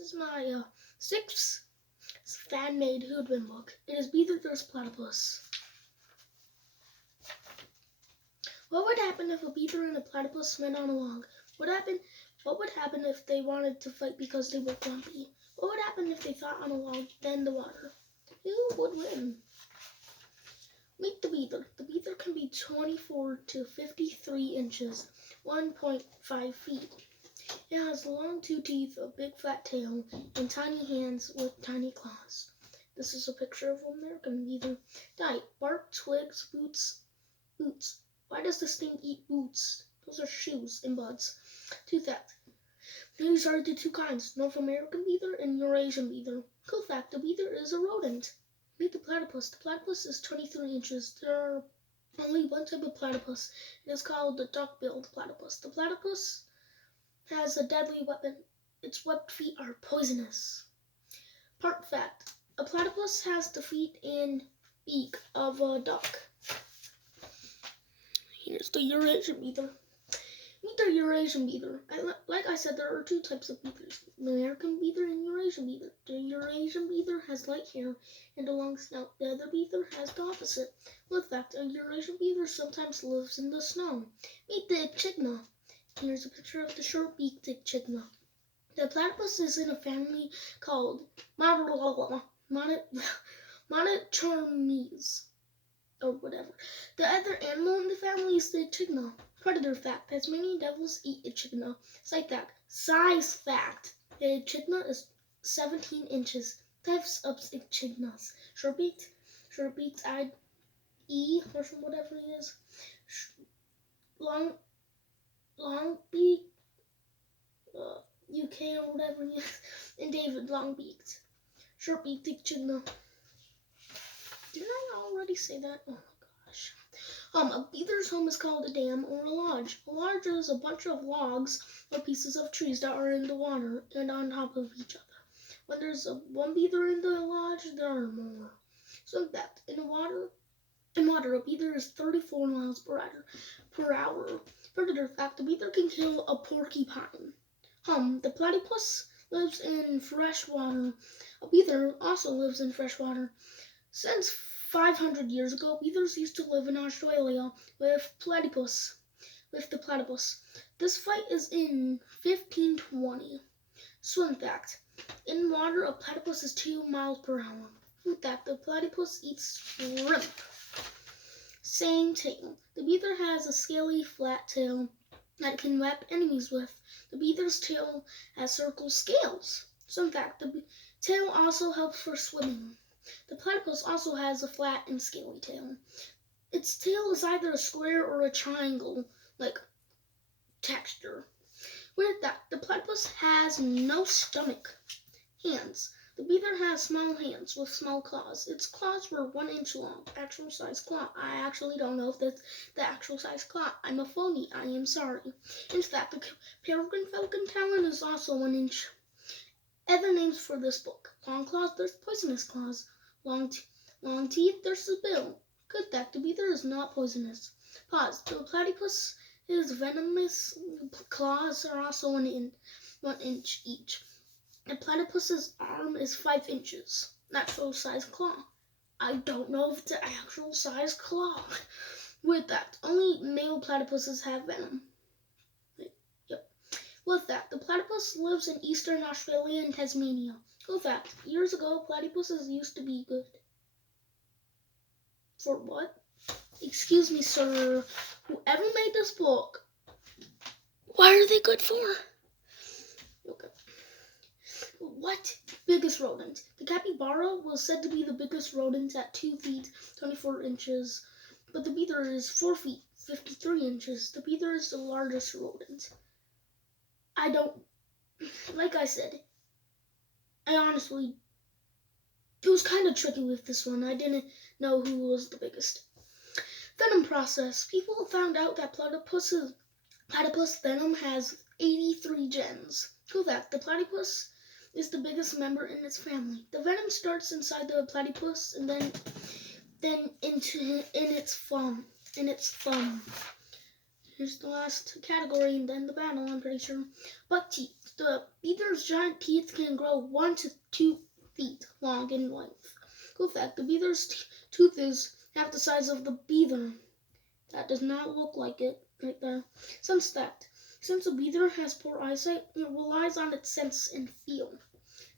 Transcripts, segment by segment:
is my sixth fan-made Hoodwin book. It is Beaver vs. Platypus. What would happen if a beaver and a platypus met on a log? What would happen if they wanted to fight because they were grumpy? What would happen if they fought on a log, then the water? Who would win? Meet the beaver. The beaver can be 24 to 53 inches, 1.5 feet. It has long 2 teeth, a big flat tail, and tiny hands with tiny claws. This is a picture of American beaver. Diet: bark, twigs, boots. Why does this thing eat boots? Those are shoes and buds. Tooth fact: these are the 2 kinds, North American beaver and Eurasian beaver. Cool fact: the beaver is a rodent. Meet the platypus. The platypus is 23 inches. There are only one type of platypus. It is called the duck-billed platypus. The platypus has a deadly weapon. Its webbed feet are poisonous. Part fact: a platypus has the feet and beak of a duck. Here's the Eurasian beaver. Meet the Eurasian beaver. Like I said, there are 2 types of beavers, American beaver and Eurasian beaver. The Eurasian beaver has light hair and a long snout. The other beaver has the opposite. With fact: a Eurasian beaver sometimes lives in the snow. Meet the echidna. Here's a picture of the short-beaked echidna. The platypus is in a family called Monotremys, or whatever. The other animal in the family is the echidna. Predator fact: Tasmanian devils eat echidna. Size fact: the echidna is 17 inches. Types of echidnas: short-beaked, IE, or whatever it is, long beak, UK or whatever it is, and David long-beaked. Short-beaked echidna. Didn't I already say that? Oh my gosh. A beaver's home is called a dam or a lodge. A lodge is a bunch of logs or pieces of trees that are in the water and on top of each other. When there's one beaver in the lodge, there are more. So that in water, a beaver is 34 miles per hour. Predator fact: the beaver can kill a porcupine. The platypus lives in fresh water. A beaver also lives in fresh water. Since 500 years ago, beavers used to live in Australia with the platypus. This fight is in 1520. Swim fact: in water, a platypus is 2 miles per hour. Food fact: the platypus eats shrimp. Same tail. The beaver has a scaly, flat tail that it can wrap enemies with. The beaver's tail has circle scales. Swim fact: the tail also helps for swimming. The platypus also has a flat and scaly tail. Its tail is either a square or a triangle-like texture. With that, the platypus has no stomach. Hands. The beaver has small hands with small claws. Its claws were 1 inch long. Actual size claw. I actually don't know if that's the actual size claw. I'm a phony. I am sorry. In fact, the peregrine falcon talon is also 1 inch. Other names for this book: long claws, there's poisonous claws. Long teeth, there's the bill. Good fact: the beaver is not poisonous. Pause. The platypus is venomous. Claws are also 1 inch each. The platypus's arm is 5 inches. Natural size claw. I don't know if it's the actual size claw. With that, only male platypuses have venom. Yep. With that, the platypus lives in eastern Australia and Tasmania. Cool fact: years ago, platypuses used to be good. For what? Excuse me, sir. Whoever made this book, what are they good for? Okay. What? Biggest rodent. The capybara was said to be the biggest rodent at 2 feet, 24 inches. But the beaver is 4 feet, 53 inches. The beaver is the largest rodent. Like I said, I honestly, it was kind of tricky with this one. I didn't know who was the biggest. Venom process. People found out that platypus venom has 83 gens. Cool fact: the platypus is the biggest member in its family. The venom starts inside the platypus and then in its thumb. Here's the last category and then the battle, I'm pretty sure. Buck teeth. The beaver's giant teeth can grow 1 to 2 feet long in length. Cool fact, the beaver's tooth is half the size of the beaver. That does not look like it right there. Since a beaver has poor eyesight, it relies on its sense and feel.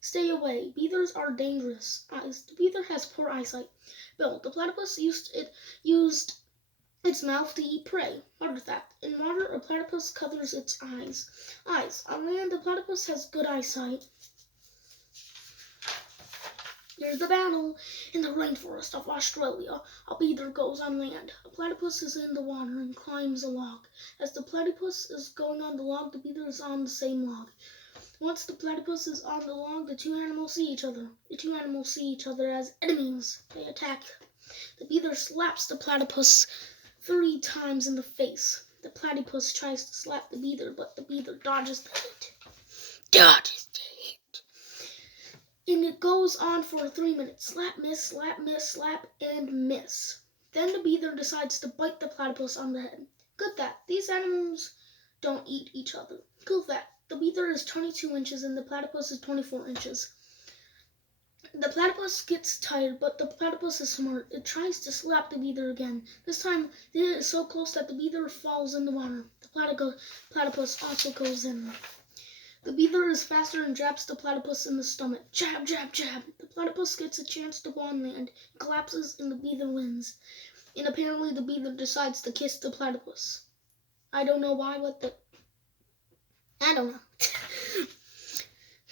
Stay away. Beavers are dangerous. The beaver has poor eyesight. Bill, the platypus used its mouth to eat prey. Water fact. In water, a platypus covers its eyes. On land, the platypus has good eyesight. There's the battle. In the rainforest of Australia, a beaver goes on land. A platypus is in the water and climbs a log. As the platypus is going on the log, the beaver is on the same log. Once the platypus is on the log, the two animals see each other. The two animals see each other as enemies. They attack. The beaver slaps the platypus 3 times in the face. The platypus tries to slap the beaver, but the beaver dodges the hit. And it goes on for 3 minutes. Slap, miss, slap, and miss. Then the beaver decides to bite the platypus on the head. Good fact, these animals don't eat each other. Cool fact, the beaver is 22 inches and the platypus is 24 inches. The platypus gets tired, but the platypus is smart. It tries to slap the beaver again. This time, it is so close that the beaver falls in the water. The platypus also goes in. The beaver is faster and jabs the platypus in the stomach. Jab, jab, jab. The platypus gets a chance to go on land, collapses, and the beaver wins. And apparently the beaver decides to kiss the platypus. I don't know why, I don't know.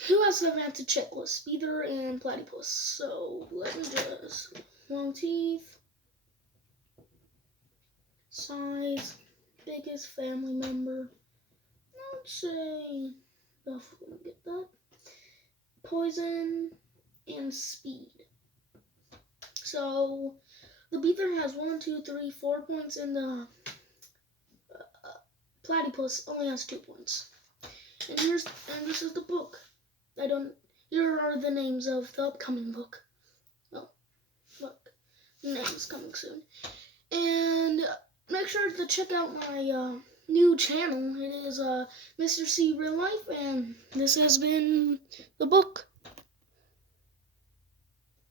Who has the advanced checklist? Beaver and platypus. So let me just long teeth, size, biggest family member. Let's say definitely get that. Poison and speed. So the beaver has 4 points, and the platypus only has 2 points. And this is the book. Here are the names of the upcoming book. Oh, look, the name is coming soon. And make sure to check out my new channel. It is Mr.C Real Life, and this has been the book.